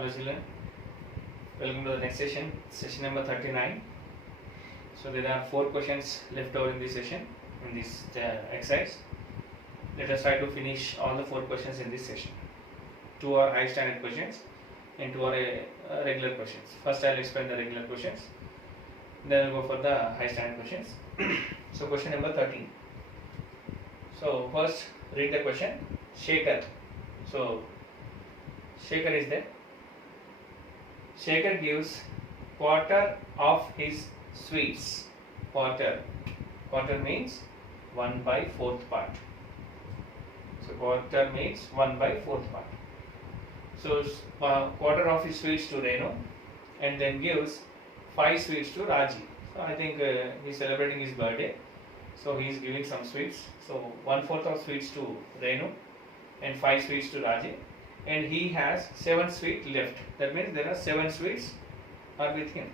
Hello children, welcome to the next session, session number 39. So there are 4 questions left over in this session, in this exercise. Let us try to finish all the 4 questions in this session. 2 are high standard questions and 2 are regular questions. First I will explain the regular questions, then I will go for the high standard questions. So question number 13. So first read the question. Shekhar. So Shekhar is there. Shekhar gives quarter of his sweets. Quarter means 1/4 part. So quarter means 1/4 part. So quarter of his sweets to Renu, and then gives 5 sweets to Raji. So I think he is celebrating his birthday. So he is giving some sweets. So 1/4 of sweets to Renu and 5 sweets to Raji. And he has 7 sweets left. That means there are 7 sweets are with him.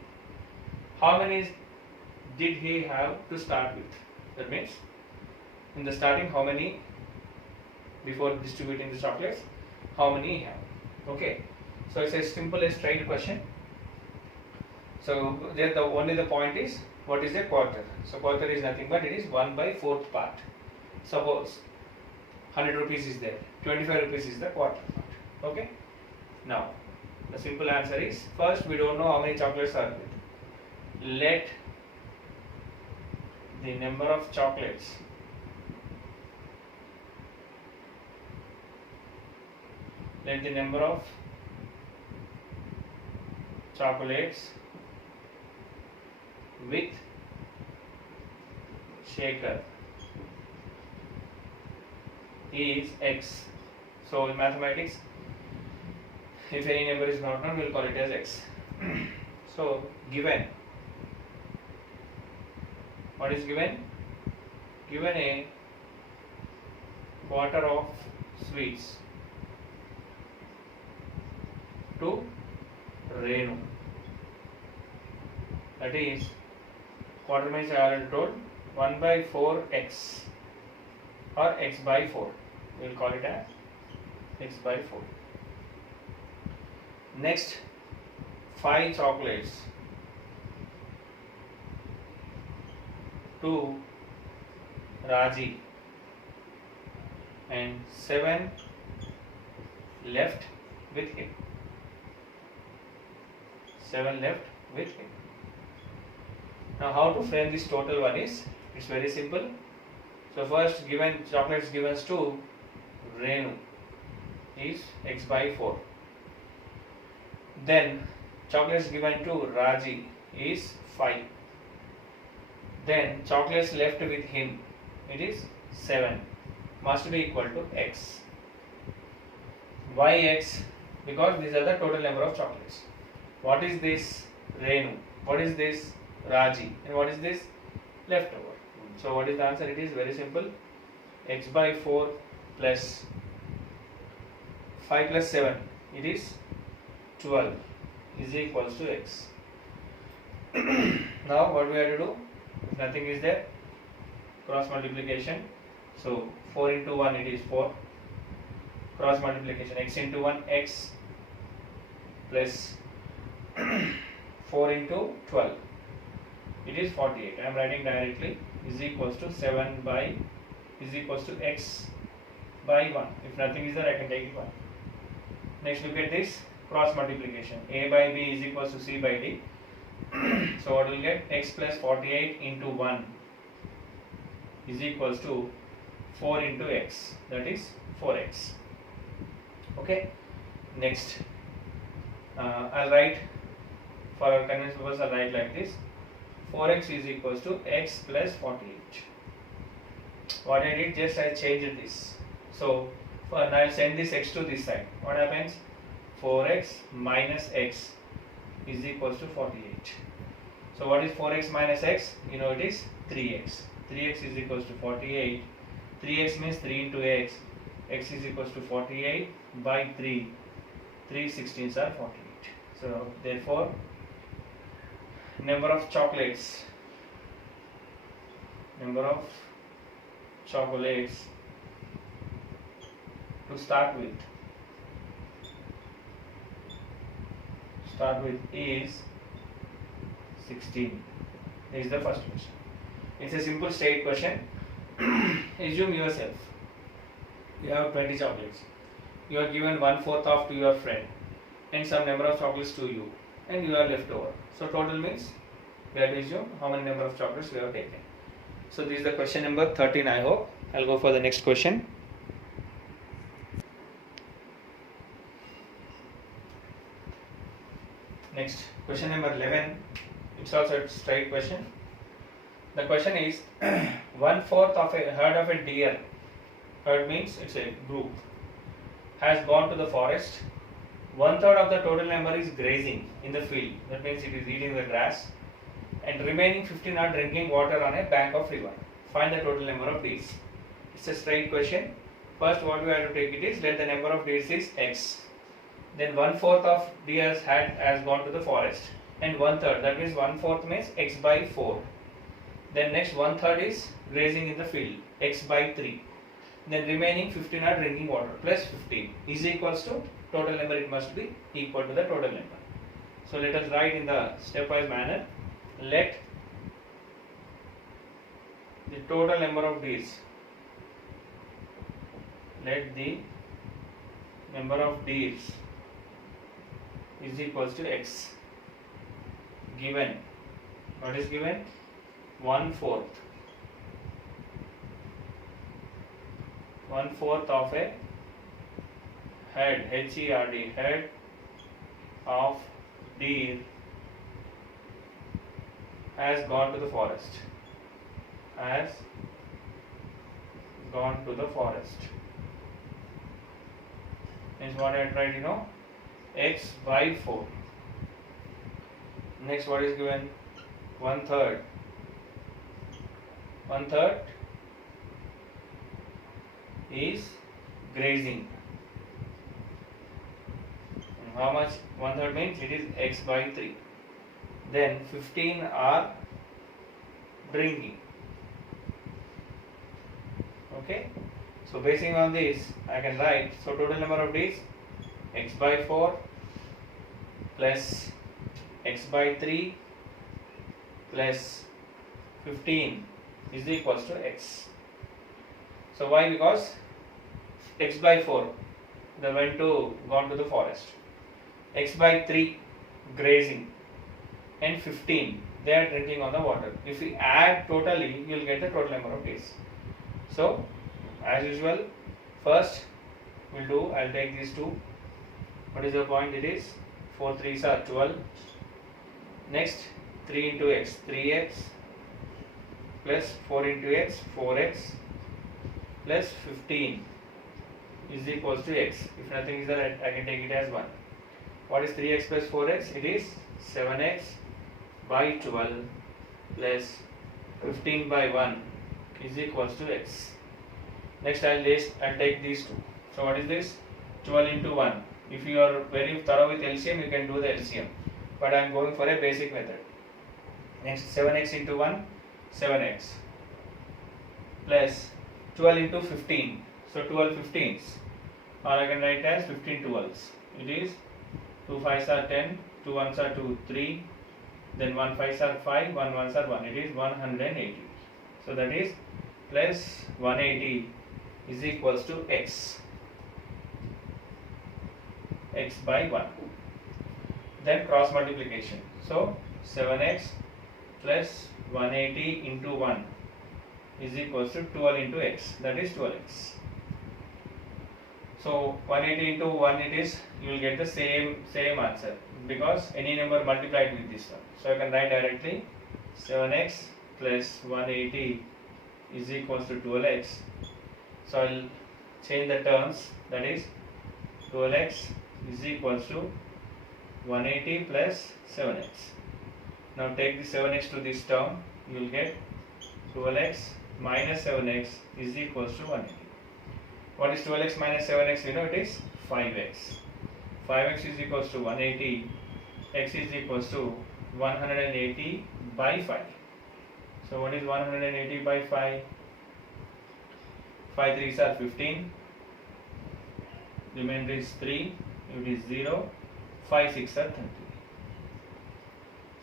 How many did he have to start with? That means in the starting, how many, before distributing the chocolates, how many he have? Okay, so it's a simple and straight question. So there only the point is, what is a quarter? So quarter is nothing but it is 1/4 part. Suppose 100 rupees is there, 25 rupees is the quarter part. Okay, now the simple answer is, first we don't know how many chocolates are there. Let the number of chocolates with Shekhar is X. So in mathematics, if any number is not known, we will call it as X. So given, what is given? Given a quarter of sweets to Renu. That is, quarter means I already told 1/4 X or X/4. We will call it as X/4. Next, 5 chocolates to Raji and 7 left with him. 7 left with him. Now how to frame this total one is, it's very simple. So first, given chocolates given to Renu is X/4. Then chocolates given to Raji is 5. Then chocolates left with him, it is 7. Must be equal to X. Why X? Because these are the total number of chocolates. What is this? Renu. What is this? Raji. And what is this? Leftover. So what is the answer? It is very simple. X/4 plus 5 plus 7, it is 12 is equals to X. Now what we have to do? If nothing is there, cross multiplication. So 4 into 1, it is 4. Cross multiplication, X into 1, X plus 4 into 12, it is 48. I am writing directly, is equals to 7 by, is equals to X by 1. If nothing is there, I can take it 1. Next, look at this cross multiplication. A by B is equals to C by D. So what will get? X plus 48 into 1 is equals to 4 into X. That is 4X. Okay. Next, I'll write, for our convenience purpose, I'll write like this. 4X is equals to X plus 48. What I did, just I changed this. So I'll send this X to this side. What happens? 4X minus X is equals to 48. So what is 4X minus X? You know, it is 3X. 3X is equals to 48. 3X means 3 into X. X is equals to 48 by 3. 3 16s are 48. So therefore, number of chocolates to start with start with is 16. This is the first question. It's a simple straight question. Assume yourself you have 20 chocolates. You are given 1/4 of to your friend and some number of chocolates to you, and you are left over. So total means we have to assume how many number of chocolates we have taken. So this is the question number 13. I hope. I'll go for the next question. Next, question number 11. It's also a straight question. The question is 1/4 of a herd of a deer. Herd means it's a group. Has gone to the forest. 1/3 of the total number is grazing in the field. That means it is eating the grass. And remaining 15 are drinking water on a bank of river. Find the total number of deers. It's a straight question. First, what we have to take it is let the number of deers is x. Then 1/4 of deers has gone to the forest, and 1/3. That means 1/4 means x by 4. Then next 1/3 is grazing in the field, x by 3. Then remaining 15 are drinking water plus 15 is equals to total number. It must be equal to the total number. So let us write in the stepwise manner. Let the total number of deers. Let the number of deers is equals to x. Given, what is given? 1/4. 1/4 of a head, H-E-R-D, head of deer has gone to the forest. Has gone to the forest. Is what I tried, x by 4. Next, what is given? 1/3. 1/3 is grazing. How much? 1/3 means it is x by 3. Then 15 are drinking. Okay. So basing on this, I can write. So total number of days x by 4 plus x by 3 plus 15 is equals to x. So why? Because x by 4 they gone to the forest. X by 3 grazing, and 15 they are drinking on the water. If we add totally, you will get the total number of days. So as usual, first I'll take these two. What is the point? It is 4 3s are 12. Next, 3 into x, 3x, plus 4 into x, 4x, plus 15 is equals to x. If nothing is there, I can take it as 1. What is 3x plus 4x? It is 7x by 12 plus 15 by 1 is equals to x. Next, I'll take these two. So what is this? 12 into 1. If you are very thorough with LCM, you can do the LCM. But I am going for a basic method. Next, 7x into 1, 7x, plus 12 into 15. So 12 15s. Or I can write as 15 12s. It is 2 5s are 10, 2 1s are 2, 3. Then 1 5s are 5, 1 1s are 1. It is 180. So that is plus 180 is equals to x. X by 1. Then cross multiplication. So 7x plus 180 into 1 is equals to 12 into x. That is 12x. So 180 into 1 it is, you will get the same answer because any number multiplied with this one. So I can write directly 7x plus 180 is equals to 12x. So I will change the terms, that is 12x is equals to 180 plus 7x. Now take the 7x to this term, you will get 12x minus 7x is equals to 180. What is 12x minus 7x? It is 5x. 5x is equals to 180, x is equals to 180 by 5. So what is 180 by 5? 5 3s are 15, remainder is 3, it is 0, 5 6 are 30.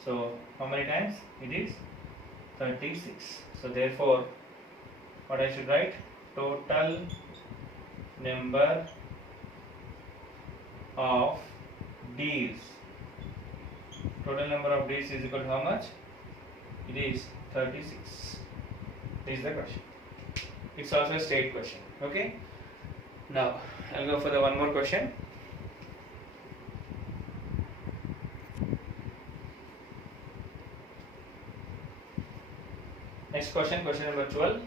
So how many times? It is 36. So therefore, what I should write? Total number of deals. Total number of deals is equal to how much? It is 36. This is the question. It's also a state question. Okay. Now I'll go for the one more question. Next question, question number 12.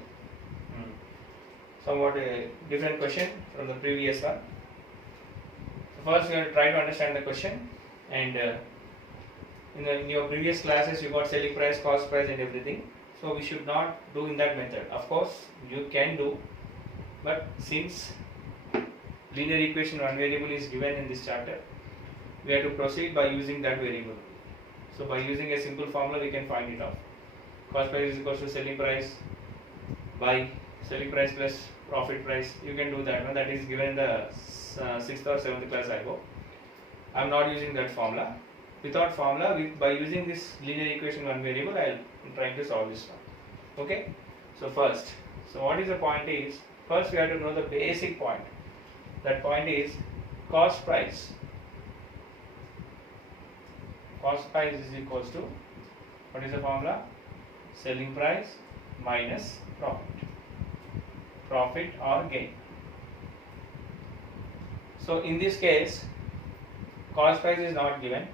Somewhat a different question from the previous one. So first, we have to try to understand the question, and in your previous classes, you got selling price, cost price, and everything. So we should not do in that method. Of course, you can do, but since linear equation one variable is given in this chapter, we have to proceed by using that variable. So by using a simple formula, we can find it out. Cost price is equal to selling price by selling price plus profit price. You can do that one. That is given in the 6th or 7th class, I hope. I am not using that formula. Without formula, by using this linear equation one variable, I am trying to solve this one. Okay. So first, what is the point is, first we have to know the basic point. That point is cost price. Cost price is equals to, what is the formula? Selling price minus profit or gain. So in this case, cost price is not given,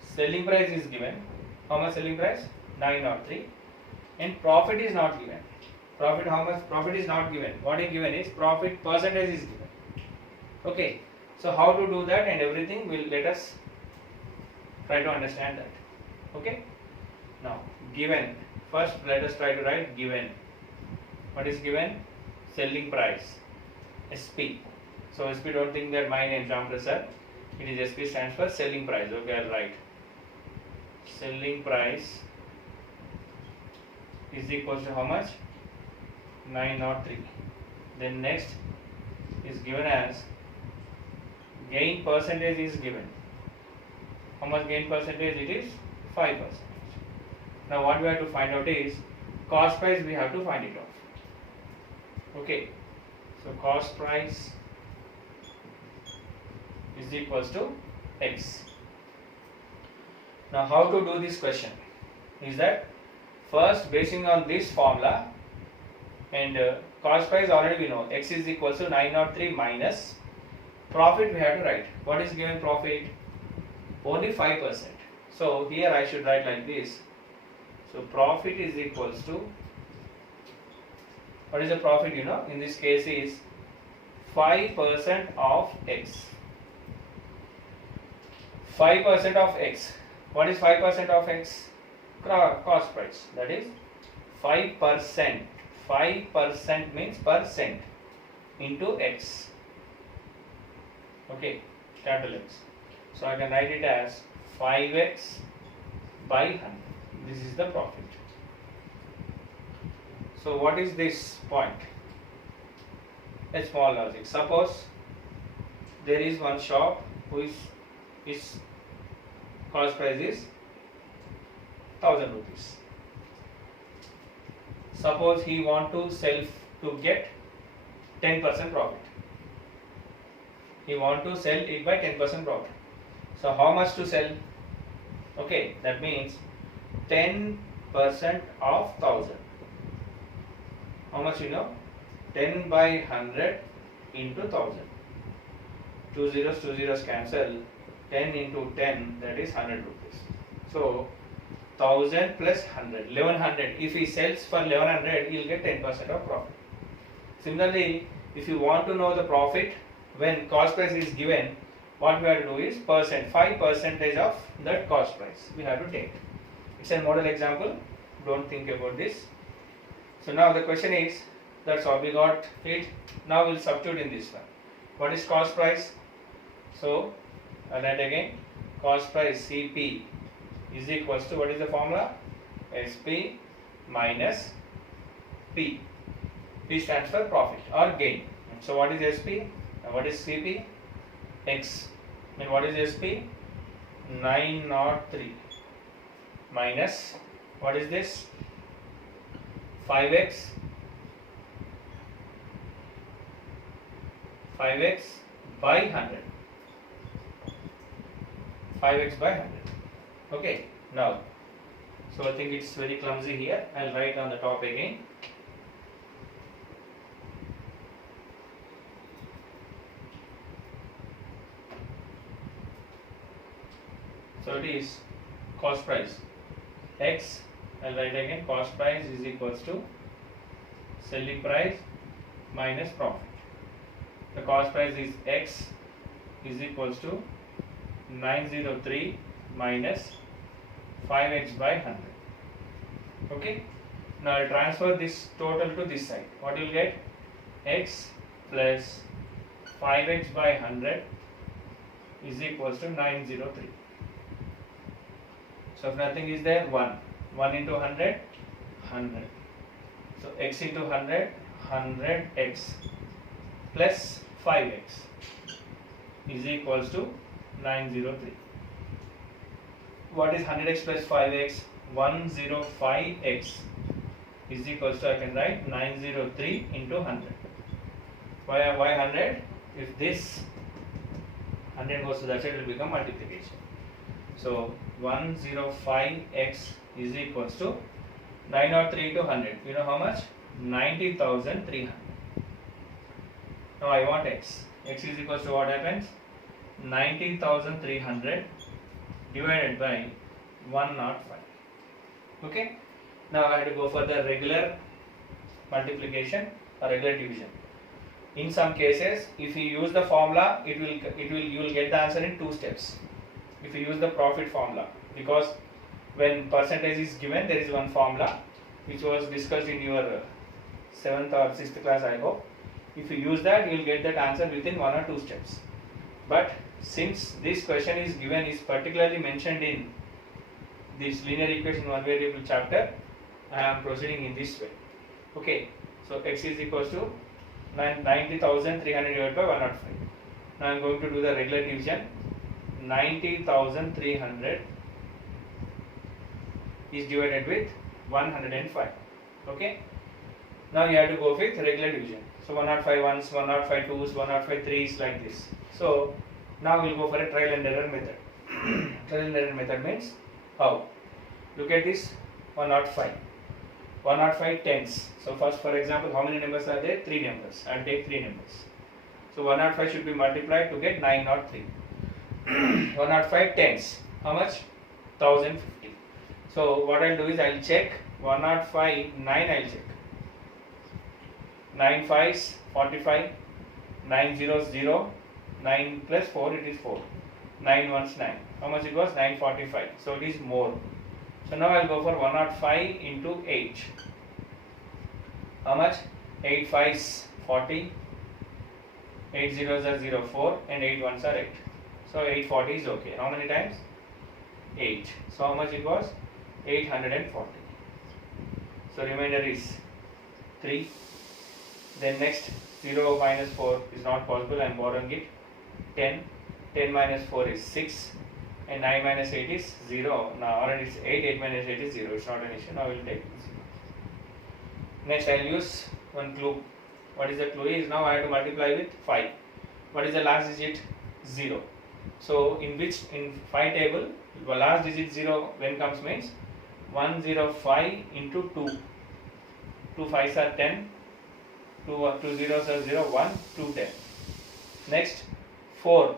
selling price is given. How much selling price? 903. And profit is not given. Profit, how much? Profit is not given. What is given is profit percentage is given. Okay. So how to do that and everything, will let us try to understand that. Okay. Now given, first let us try to write given. What is given? Selling price, SP. So SP, don't think that my name Ram Prasad. It is SP, stands for selling price. Okay, I'll write selling price is equal to how much? 903. Then next is given as gain percentage is given. How much gain percentage? It is 5%. Now what we have to find out is cost price. We have to find it out. Okay, so cost price is equals to X. Now how to do this question is that first, basing on this formula, and cost price already we know, X is equals to 903 minus profit. We have to write. What is given profit? Only 5%. So here I should write like this. So profit is equals to, what is the profit? You know, in this case is 5% of X. 5% of X. What is 5% of X? Cost price. That is 5%. 5% means percent into X. Okay, capital X. So I can write it as 5x by 100. This is the profit. So what is this point? A small logic. Suppose there is one shop who his cost price is 1000 rupees. Suppose he want to sell to get 10% profit. He want to sell it by 10% profit. So how much to sell? Okay, that means 10% of 1000. How much you know? 10 by 100 into 1000. 2 zeros cancel. 10 into 10, that is 100 rupees. So 1000 plus 100, 1100. If he sells for 1100, he will get 10% of profit. Similarly, if you want to know the profit when cost price is given, what we have to do is 5% of that cost price we have to take. It's a model example. Don't think about this. So now the question is, that's all we got it. Now we'll substitute in this one. What is cost price? So I'll write again. Cost price CP is equals to, what is the formula? SP minus P. P stands for profit or gain. So what is SP? And what is CP? X. And what is SP? 903. minus, what is this? 5x by 100. 5x by 100. Okay, now, so I think it's very clumsy here. I'll write on the top again. So it is cost price x, I'll write again, cost price is equals to selling price minus profit. The cost price is x is equals to 903 minus 5x by 100. Okay, now I'll transfer this total to this side. What you'll get? X plus 5x by 100 is equals to 903. So if nothing is there, 1 into 100, 100. So x into 100, 100x plus 5x is equals to 903. What is 100x plus 5x? 105x is equals to, I can write 903 into 100. Why 100? If this 100 goes to that side, it will become multiplication. So 105x is equals to 903 to 100. You know how much? 90,300. Now I want x. X is equals to what happens? 19,300 divided by 105. Okay. Now I have to go for the regular multiplication or regular division. In some cases, if you use the formula, you will get the answer in 2 steps. If you use the profit formula, because when percentage is given, there is one formula which was discussed in your 7th or 6th class, I hope. If you use that, you will get that answer within 1 or 2 steps. But since this question is given, is particularly mentioned in this linear equation one variable chapter, I am proceeding in this way. Okay, so x is equals to 90,300 divided by 105. Now I am going to do the regular division. 90,300 is divided with 105. Okay. Now you have to go with regular division. So 105 ones, 105 twos, 105 threes, like this. So now we will go for a trial and error method. Trial and error method means how? Look at this 105. 105 tens. So first, for example, how many numbers are there? 3 numbers. I will take 3 numbers. So 105 should be multiplied to get 903. 105 tens. How much? 1050. So what I'll do is I'll check 105 9. I'll check 9 5s 45, 9 zeros 0, 9 plus 4 it is 4, 9 ones 9. How much it was? 945. So it is more. So now I'll go for 105 into 8. How much? 8 5s 40, 8 zeros are 0 4 and 8 ones are 8. So 840 is okay. How many times? 8. So how much it was? 840. So remainder is 3. Then next 0 minus 4 is not possible, I am borrowing it. 10. 10 minus 4 is 6 and 9 minus 8 is 0. Now already it's 8, 8 minus 8 is 0. It's not an issue. Now we will take 0. Next I will use one clue. What is the clue? Is now I have to multiply with 5. What is the last digit? 0. So in 5 table, the last digit 0 when comes means 105 into 2. 2 5s are 10. 2 zeros are 0, 1, 2, 10. Next 4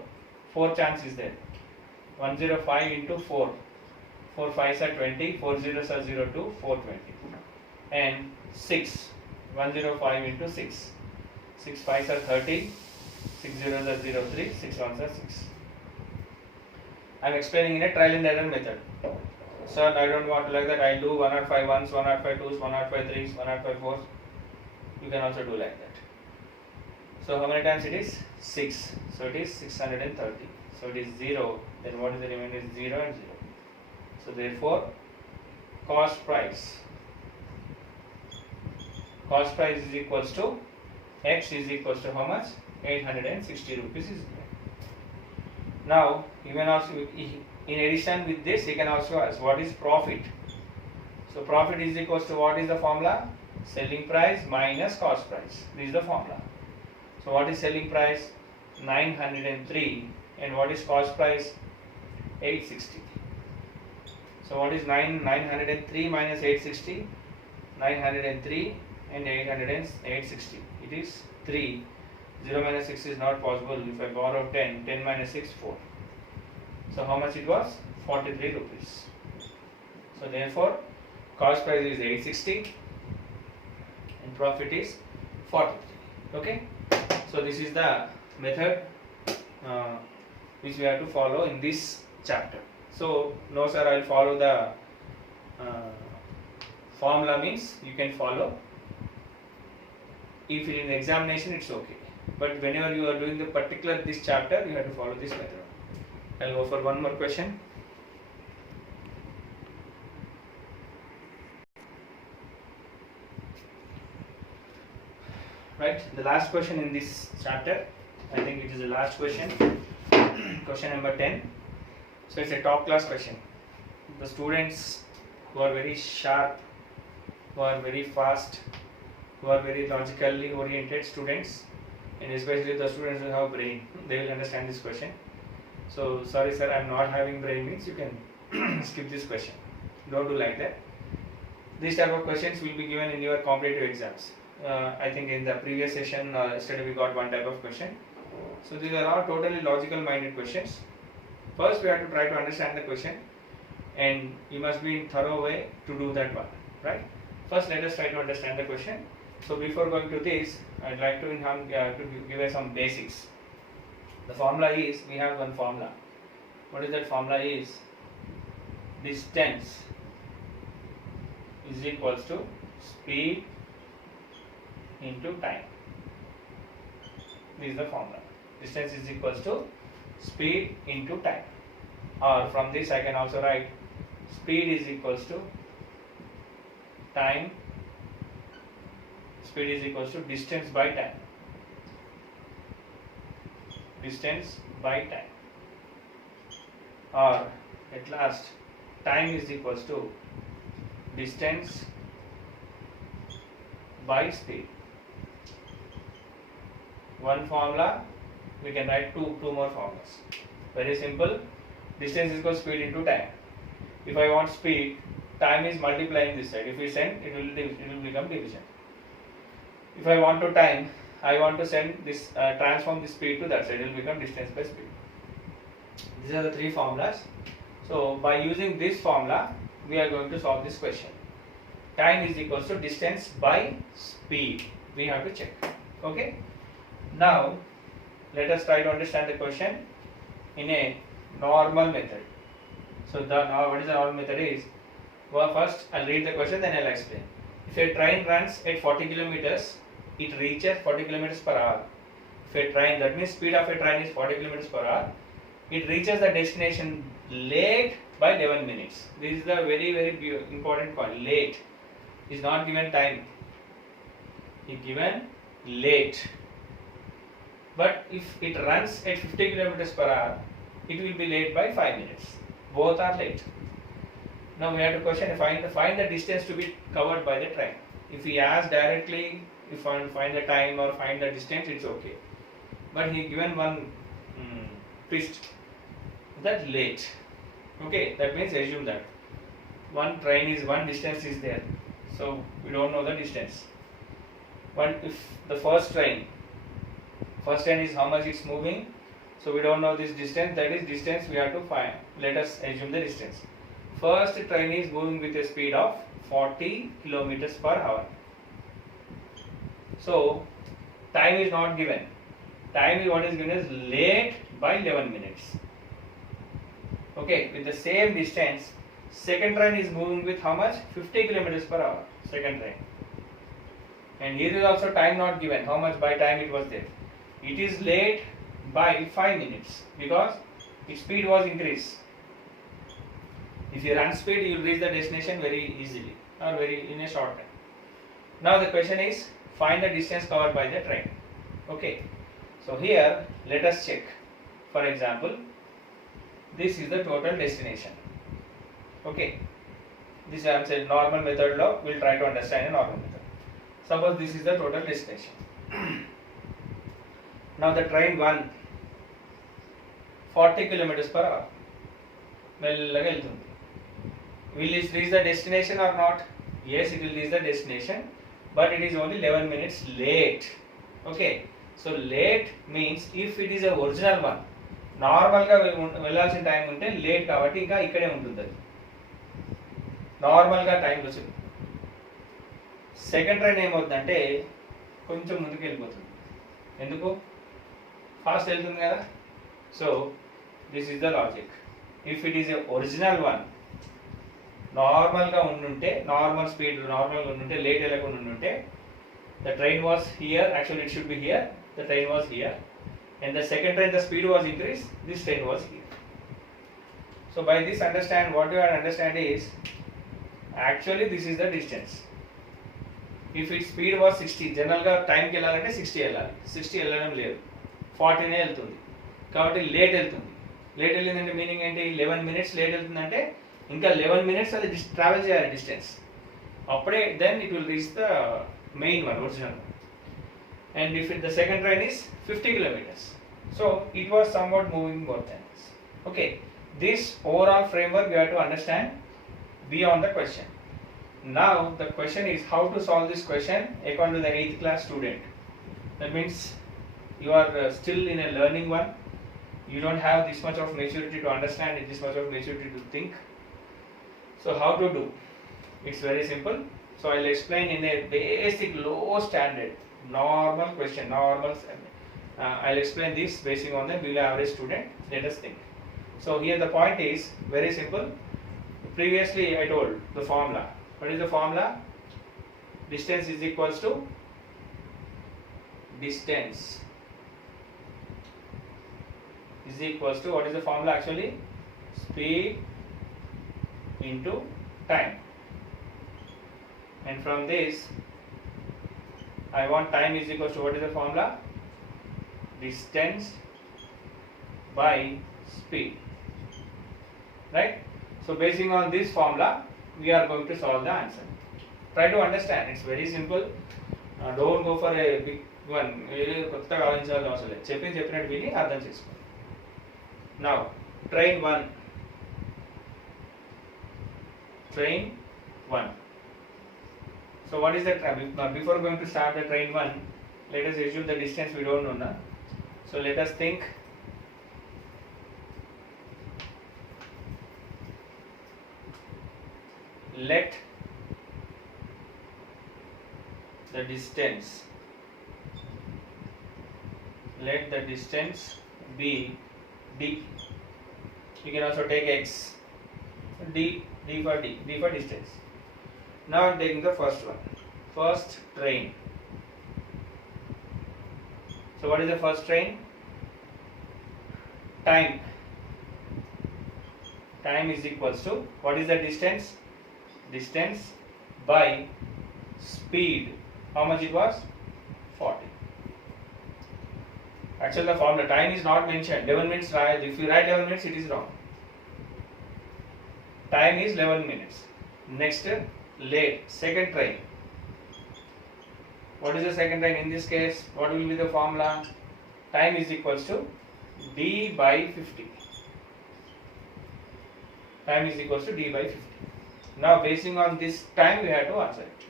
chance is there. 105 into 4. 4 5s are 20. 4 zeros are 0, 2, 420. And 6. 105 into 6. 6 5s are 30. 6 zeros are 0, 3. 6 ones are 6. I am explaining in a trial and error method. Sir, I don't want to like that. I do 105 ones, 105 twos, 105 threes, 105 fours. You can also do like that. So how many times it is? 6. So it is 630. So it is 0. Then what is the remainder? Is 0 and 0. So therefore, cost price is equals to x is equals to how much? 860 rupees is given. Now you may ask, In addition with this, he can also ask what is profit. So profit is equals to, what is the formula? Selling price minus cost price. This is the formula. So what is selling price? 903, and what is cost price? 860. So what is 903 minus 860? 903 and 860. It is 3. 0 minus 6 is not possible. If I borrow 10, 10 minus 6, 4. So how much it was? 43 rupees. So therefore, cost price is 860 and profit is 43. Okay. So this is the method which we have to follow in this chapter. So no sir, I will follow the formula, means you can follow. If in examination it's okay, but whenever you are doing the particular this chapter, you have to follow this method. I'll go for one more question. Right, the last question in this chapter, I think it is the last question, question number 10. So it's a top class question. The students who are very sharp, who are very fast, who are very logically oriented students, and especially the students who have brain, they will understand this question. So sorry sir, I am not having brain, means you can skip this question. Don't do like that. These type of questions will be given in your competitive exams. I think in the previous session, yesterday we got one type of question. So these are all totally logical minded questions. First we have to try to understand the question, and you must be in thorough way to do that one, right? First let us try to understand the question. So before going to this, I'd like to give you some basics. The formula is, we have one formula. What is that formula is? Distance is equals to speed into time. This is the formula. Distance is equals to speed into time. Or from this I can also write speed is equals to time. Speed is equals to distance by time. Distance by time. Or at last, time is equals to distance by speed. One formula, we can write two more formulas. Very simple. Distance is equal to speed into time. If I want speed, time is multiplying this side. If we send, it will become division. If I want to time, I want to send this, transform this speed to that side, it will become distance by speed. These are the three formulas. So by using this formula, we are going to solve this question. Time is equals to distance by speed. We have to check. Okay. Now let us try to understand the question in a normal method. So now what is the normal method is? Well, first I'll read the question, then I'll explain. If a train runs at 40 kilometers, it reaches 40 kilometers per hour. If a train, that means speed of a train is 40 kilometers per hour, it reaches the destination late by 11 minutes. This is the very important point. Late is not given time. It given late. But if it runs at 50 kilometers per hour, it will be late by 5 minutes. Both are late. Now we have to question, find the distance to be covered by the train. If he asks directly, if I find the time or find the distance, it's okay. But he given one twist, that late. Okay, that means assume that one distance is there. So we don't know the distance. But if the first train is how much it's moving, so we don't know this distance, that is distance we have to find. Let us assume the distance. First train is moving with a speed of 40 kilometers per hour. So time is not given. Time is what is given is late by 11 minutes. Okay, with the same distance, second train is moving with how much? 50 kilometers per hour. Second train. And here is also time not given. How much by time it was there? It is late by 5 minutes because its speed was increased. If you run speed, you will reach the destination very easily or in a short time. Now the question is, find the distance covered by the train. Okay. So here let us check. For example, this is the total destination. Okay, this I am saying normal method law. We'll try to understand a normal method. Suppose this is the total destination. Now the train 1 40 kilometers per hour మెల్లగా వెళ్తుంది. Will it reach the destination or not? Yes, it will reach the destination, but it is only 11 minutes late. Okay, so late means if it is a original one, నార్మల్గా వెళ్ళాల్సిన time ఉంటే late కాబట్టి ఇంకా ఇక్కడే ఉంటుంది, అది నార్మల్గా time వచ్చింది. సెకండ్ ట్రైన్ ఏమవుతుందంటే కొంచెం ముందుకు వెళ్ళిపోతుంది. ఎందుకు? ఫాస్ట్ వెళ్తుంది కదా. So this is the logic. If it is a original one, నార్మల్గా ఉండుంటే, నార్మల్ స్పీడ్ నార్మల్గా ఉండుంటే, లేట్ వెళ్ళకుండా ఉండుంటే, the train was here, actually it should be here, the train was here, and the second train the speed was increased, this train was here. So by this understand, what you have to understand is actually this is the distance. If its speed was 60, general గా time కి వెళ్ళాలంటే 60 వెళ్ళాలి, 60 వెళ్ళడం లేదు, 40 నే వెళ్తుంది కాబట్టి late వెళ్తుంది. లేట్ వెళ్ళిందంటే మీనింగ్ ఏంటి? 11 minutes లేట్ వెళ్తుందంటే ఇంకా 11 minutes అది ట్రావెల్ చేయాలి డిస్టెన్స్, అప్పుడే then it will reach the main one, original. And if the second train is 50 kilometers, so it was somewhat moving more than this. Okay, this overall framework you have to understand beyond the question. Now the question is how to solve this question according to the 8th class student. That means you are still in a learning one, you don't have this much of maturity to understand and this much of maturity to think. So how to do? It's very simple. So I'll explain in a basic low standard normal question, I'll explain this basing on the below average student. Let us think. So here the point is very simple. Previously I told the formula. What is the formula? Distance is equals to what is the formula actually? Speed into time. And from this I want time is equals to what is the formula? Distance by speed. Right? So basing on this formula, we are going to solve the answer. Try to understand. It's very simple. Don't go for a big one. కొత్తగా ఆలోచించాల్సిన అవసరం లేదు. చెప్పినట్టు విని అర్థం చేసుకోండి. Now, train 1. So what is the train? Before going to start the train 1, let us assume the distance we don't know now. So let us think. Let the distance be d. You can also take x. D for distance. Now I am taking the first one. First train. So what is the first train? Time. Time is equals to what is the distance? Distance by speed. How much it was? 40. Actually the formula time is not mentioned. 11 minutes. If you write 11 minutes, it is wrong. Time is 11 minutes. Next, late. Second train. What is the second train? In this case, what will be the formula? Time is equals to d by 50. Time is equals to d by 50. Now basing on this time, we have to answer it.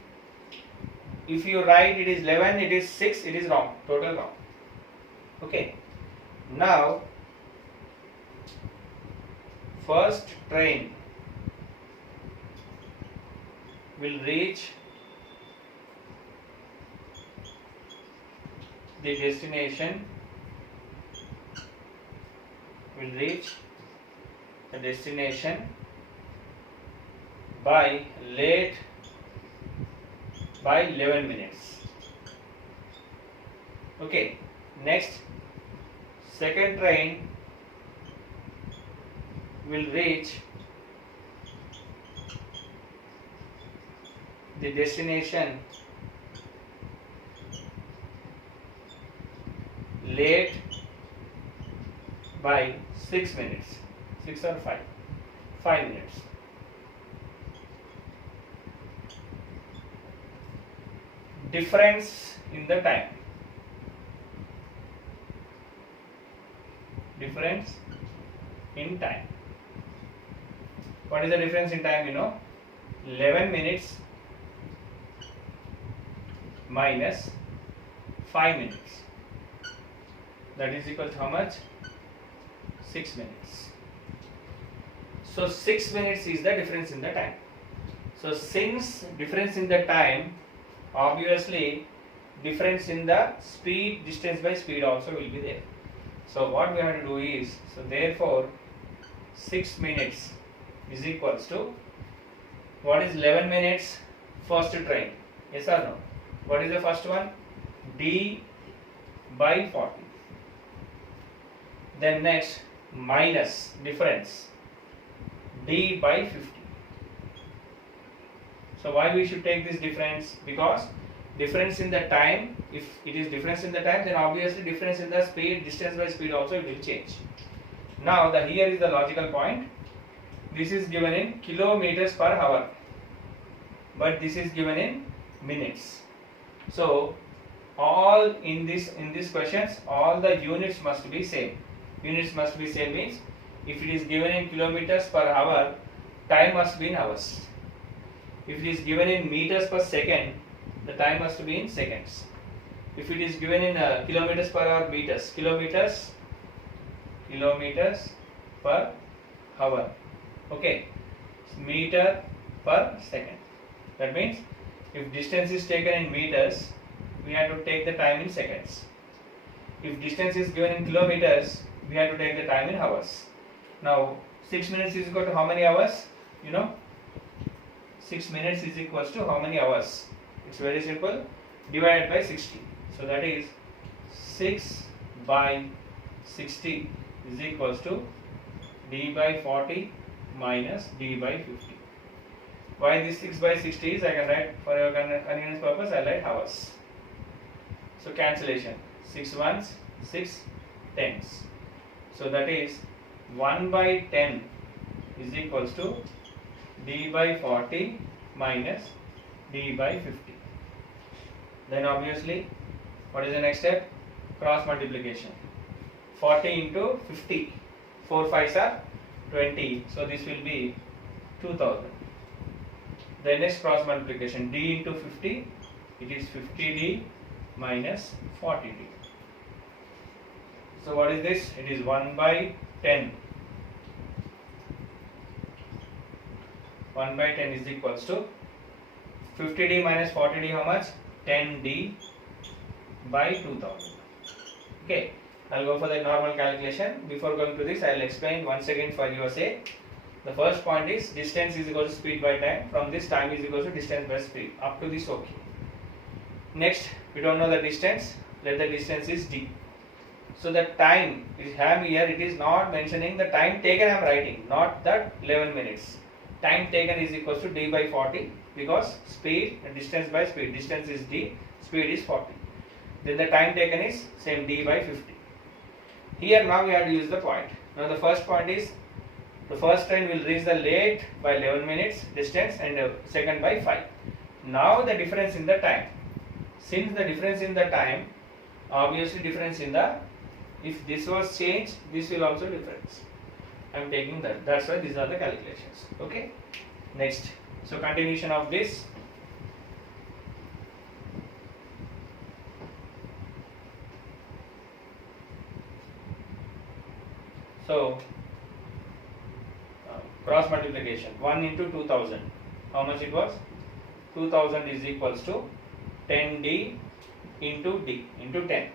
If you write it is 11, it is 6, it is wrong. Total wrong. Okay. Now, first train will reach the destination by late by 11 minutes. Okay, next second train will reach the destination late by 6 minutes. 6 or 5? 5 minutes. Difference in the time. Difference in time. What is the difference in time? 11 minutes minus 5 minutes. That is equal to how much? 6 minutes. So 6 minutes is the difference in the time. So since difference in the time, obviously difference in the speed, distance by speed also will be there. So what we have to do is, so therefore 6 minutes is equals to, what is 11 minutes? First train, yes or no? What is the first one? D by 40. Then next, minus difference, D by 50. So why we should take this difference? Because difference in the time, if it is difference in the time, then obviously difference in the speed, distance by speed also it will change. Now here is the logical point. This is given in kilometers per hour, but this is given in minutes. So all in this questions, all the units must be same. Units must be same means, if it is given in kilometers per hour, time must be in hours. If it is given in meters per second, the time must be in seconds. If it is given in kilometers per hour, meters, kilometers per hour. Okay, meter per second. That means if distance is taken in meters, we have to take the time in seconds. If distance is given in kilometers, we have to take the time in hours. Now 6 minutes is equal to how many hours? 6 minutes is equals to how many hours? It's very simple, divided by 60. So that is 6 by 60 is equals to D by 40 minus D by 50. Why this 6 by 60 is, I can write for your convenience purpose, I write hours. So cancellation, 6 ones, 6 tens. So that is 1 by 10 is equals to D by 40 minus D by 50. Then obviously, what is the next step? Cross multiplication. 40 into 50. 4 5s are 20. So this will be 2000. The next cross multiplication, D into 50, it is 50D minus 40D. So what is this? It is 1 by 10. 1 by 10 is equals to 50D minus 40D, how much? 10D by 2000. Okay, I'll go for the normal calculation. Before going to this, I'll explain once again for your sake. The first point is distance is equal to speed by time. From this, time is equal to distance by speed. Up to this, okay. Next, we don't know the distance. Let the distance is D. So the time is here, it is not mentioning the time taken, I am writing, not that 11 minutes. Time taken is equal to D by 40, because speed and distance by speed. Distance is D, speed is 40. Then the time taken is same D by 50. Here now we have to use the point. Now the first point is, the first train will reach the late by 11 minutes distance and second by 5. Now the difference in the time. Since the difference in the time, obviously difference in the, if this was changed, this will also difference. I am taking that. That's why these are the calculations. Okay. Next. So continuation of this. So cross multiplication, 1 into 2000, how much it was? 2000 is equals to 10D into D into 10,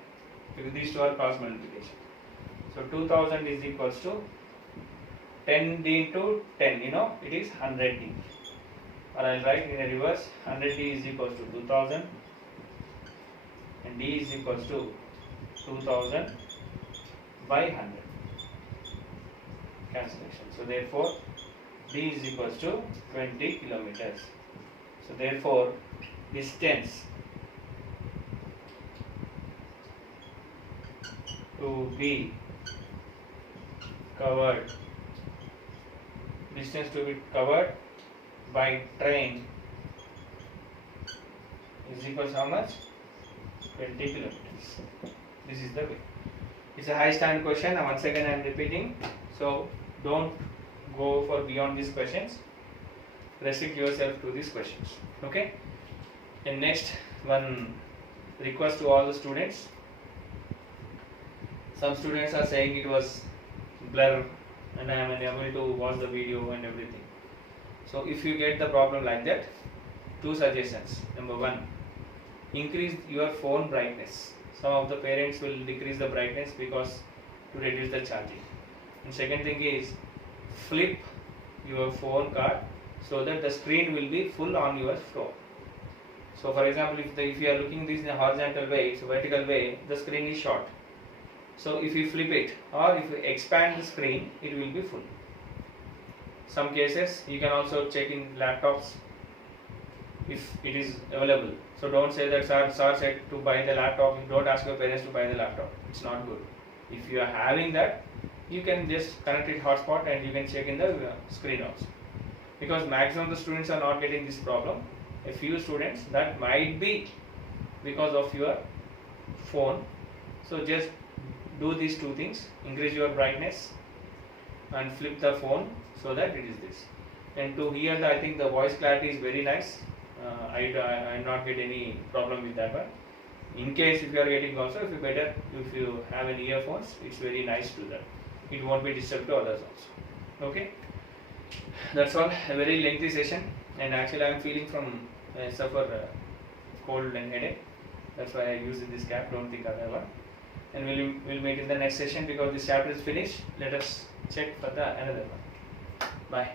because these two are cross multiplication. So 2000 is equals to 10D into 10, it is 100D, or I will write in a reverse, 100D is equals to 2000 and D is equals to 2000 by 100. Cancellation. So therefore D is equals to 20 kilometers. So therefore distance to be covered distance to be covered by train is equal to how much? 20 kilometers. This is the way. It's a high standard question. And once again I am repeating. So don't go for beyond these questions. Restrict yourself to these questions. Okay. And next one request to all the students. Some students are saying it was blur and I am unable to watch the video and everything. So if you get the problem like that, two suggestions. Number one, increase your phone brightness. Some of the parents will decrease the brightness because to reduce the charging. And second thing is flip your phone card so that the screen will be full on your floor. So for example, if you are looking this in a horizontal way, it's a vertical way, the screen is short. So if you flip it or if you expand the screen, it will be full. Some cases you can also check in laptops if it is available. So don't say that sir said to buy the laptop. Don't ask your parents to buy the laptop. It's not good. If you are having that, you can just connect it hotspot and you can check in the screen also. Because maximum of the students are not getting this problem. A few students, that might be because of your phone. So just do these two things, increase your brightness and flip the phone so that it is this. And to hear I think the voice clarity is very nice. I not get any problem with that one. In case if you are getting also, if you have any earphones, it's very nice to that. It won't be disturbed to others also. Okay, that's all. A very lengthy session, and actually I am feeling from suffer cold and headache. That's why I use this cap. Don't think other one. And we'll meet in the next session because this chapter is finished. Let us check for the another one. Bye.